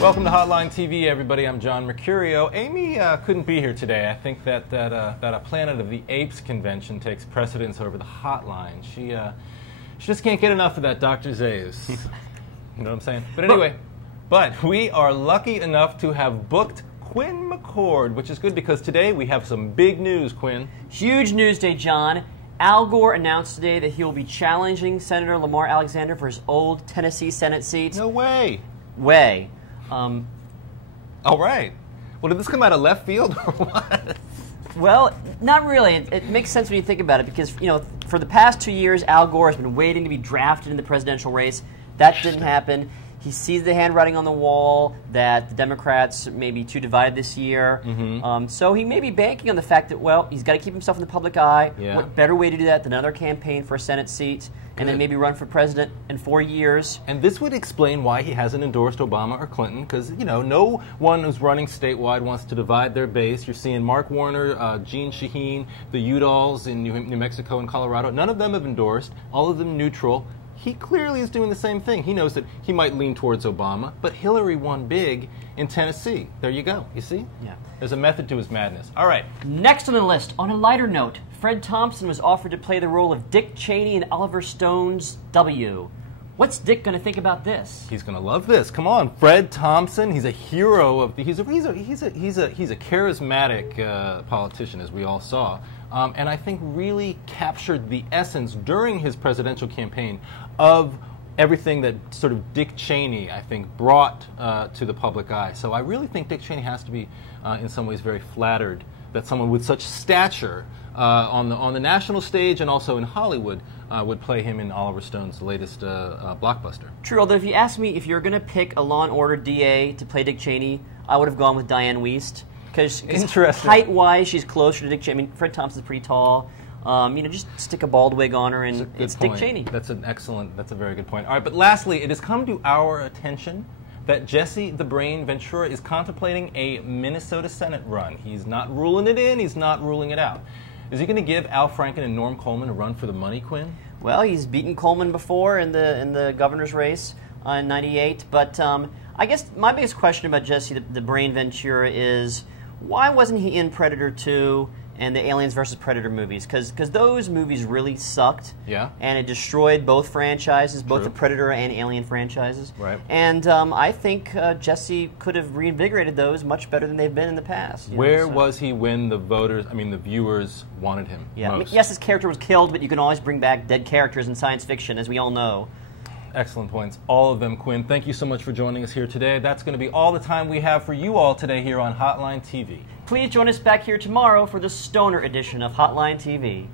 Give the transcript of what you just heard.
Welcome to Hotline TV, everybody. I'm John Mercurio. Amy couldn't be here today. I think that a Planet of the Apes convention takes precedence over the Hotline. She just can't get enough of that Dr. Zayas. You know what I'm saying? But anyway, we are lucky enough to have booked Quinn McCord, which is good because today we have some big news, Quinn. Huge news day, John. Al Gore announced today that he will be challenging Senator Lamar Alexander for his old Tennessee Senate seat. No way. All right. Well, did this come out of left field or what? Well, not really. It makes sense when you think about it because, you know, for the past 2 years, Al Gore has been waiting to be drafted in the presidential race. That didn't happen. He sees the handwriting on the wall that the Democrats may be too divided this year. So he may be banking on the fact that, well, he's got to keep himself in the public eye. Yeah. What better way to do that than another campaign for a Senate seat and then maybe run for president in 4 years? And this would explain why he hasn't endorsed Obama or Clinton, because, you know, no one who's running statewide wants to divide their base. You're seeing Mark Warner, Jeanne Shaheen, the Udalls in New Mexico and Colorado. None of them have endorsed, all of them neutral. He clearly is doing the same thing. He knows that he might lean towards Obama, but Hillary won big in Tennessee. There you go. You see? Yeah. There's a method to his madness. All right. Next on the list, on a lighter note, Fred Thompson was offered to play the role of Dick Cheney in Oliver Stone's W. What's Dick going to think about this? He's going to love this. Come on, Fred Thompson. He's a hero of. He's a charismatic politician, as we all saw. And I think really captured the essence during his presidential campaign of everything that sort of Dick Cheney, I think, brought to the public eye. So I really think Dick Cheney has to be, in some ways, very flattered that someone with such stature on the national stage and also in Hollywood would play him in Oliver Stone's latest blockbuster. True, although if you ask me if you're going to pick a Law & Order DA to play Dick Cheney, I would have gone with Diane Wiest. Because height-wise, she's closer to Dick Cheney. I mean, Fred Thompson's pretty tall. You know, just stick a bald wig on her, and it's Dick Cheney. That's a very good point. All right, but lastly, it has come to our attention that Jesse the Brain Ventura is contemplating a Minnesota Senate run. He's not ruling it in. He's not ruling it out. Is he going to give Al Franken and Norm Coleman a run for the money, Quinn? Well, he's beaten Coleman before in the governor's race in '98. But I guess my biggest question about Jesse the Brain Ventura is, why wasn't he in Predator 2 and the Aliens vs. Predator movies? Because those movies really sucked. Yeah. And it destroyed both franchises, both True. the Predator and Alien franchises. Right. And I think Jesse could have reinvigorated those much better than they've been in the past. Where was he when the viewers wanted him most? I mean, yes, his character was killed, but you can always bring back dead characters in science fiction, as we all know. Excellent points. All of them, Quinn. Thank you so much for joining us here today. That's going to be all the time we have for you all today here on Hotline TV. Please join us back here tomorrow for the Stoner edition of Hotline TV.